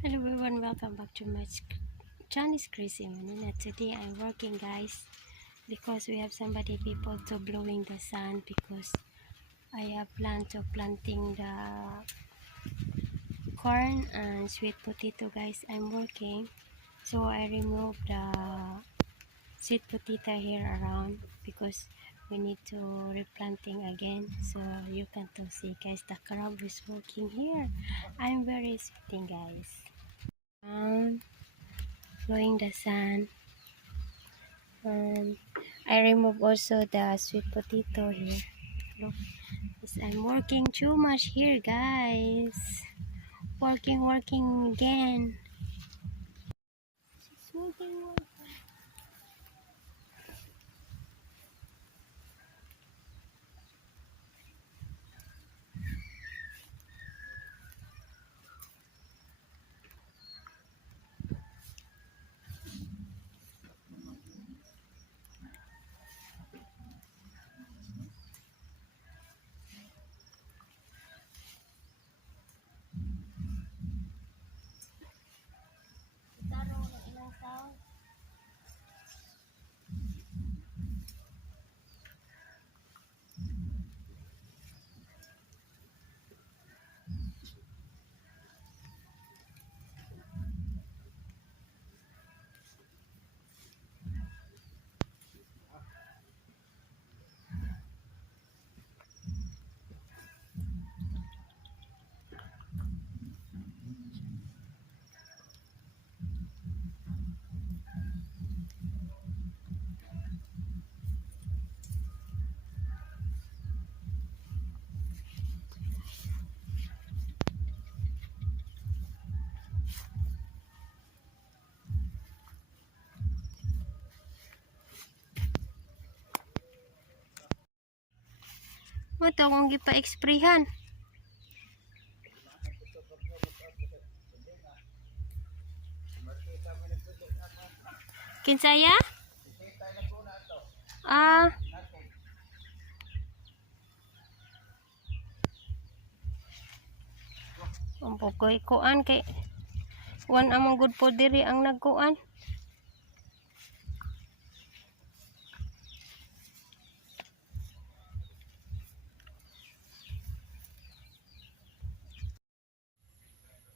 Hello everyone, welcome back to my channel. Is Chrissy Manila. Today I'm working, guys, because we have somebody people to blowing the sun because I have planned to planting the corn and sweet potato, guys. I'm working, so I remove the sweet potato here around because we need to replanting again. So you can see, guys, the crowd is working here. I'm very sweating, guys. Blowing the sun. I remove also the sweet potato here. Look, yes, I'm working too much here, guys. Working again. Just working. Mo to kung gipa-exprehan. Kinsaya? Ah, ang pokoy kuan kay one among good po diri ang nagkuan.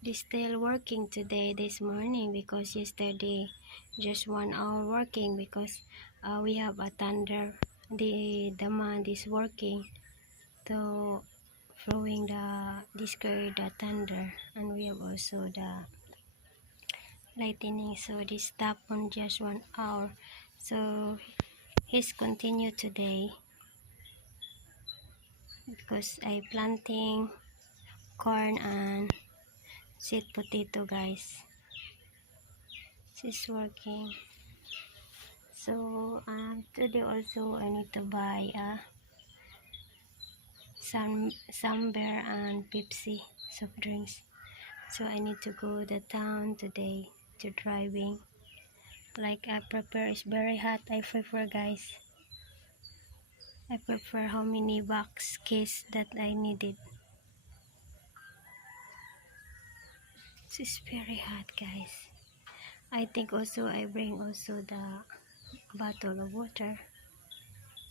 They still working today this morning because yesterday just 1 hour working because we have a thunder. The man is working to flowing the discourage the thunder, and we have also the lightning, so this stop on just 1 hour. So he's continue today because I planting corn and sweet potato, guys. She's working. So today also I need to buy some beer and Pepsi soft drinks. So I need to go the town today to driving. Like I prepare is very hot. I prefer, guys. I prefer how many box case that I needed. This is very hot, guys. I think also I bring also the bottle of water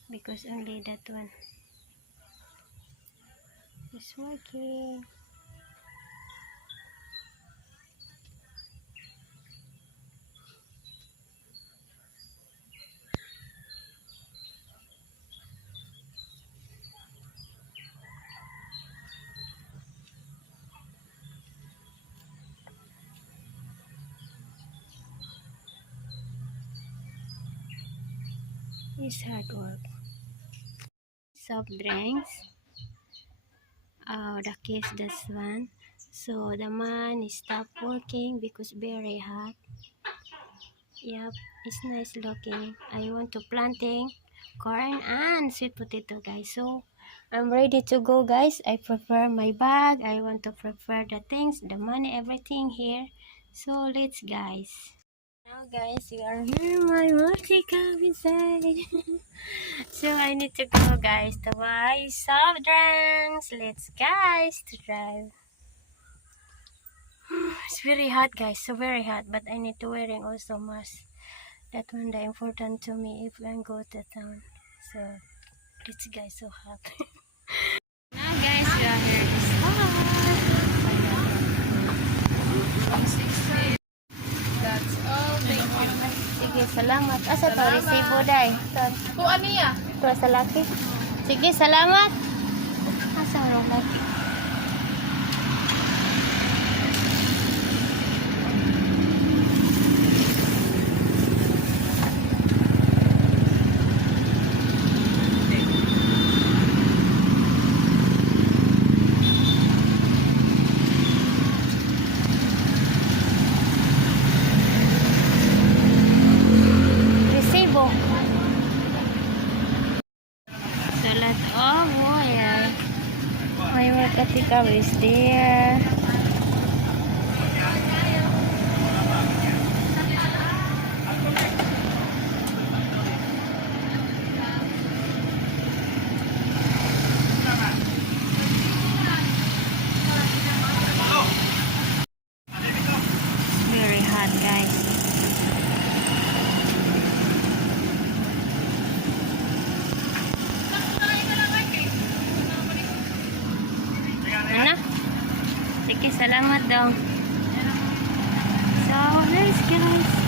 because only that one is working. It's hard work. Soft drinks. The case this one. So the man stopped working because very hot. Yep, it's nice looking. I want to planting corn and sweet potato, guys. So I'm ready to go, guys. I prepare my bag. I want to prepare the things, the money, everything here. So let's, guys. Now, guys, we are here. My multi-cab inside. So I need to go, guys, to buy soft drinks. Let's, guys, to drive. It's very hot, guys. So very hot. But I need to wearing also mask. That one the important to me if I go to town. So it's guys so hot. Now guys, we are here to start. That's all. Thank you. Sige, salamat. Asa to? Resibo, day. Kung ano yan? Ito sa laki. Sige, salamat. Asa ang laki? Resibo. Salat. Oh, boy. My work ethical is there. It's very hot, guys. Ano? Sige, salamat daw. So, nice guys.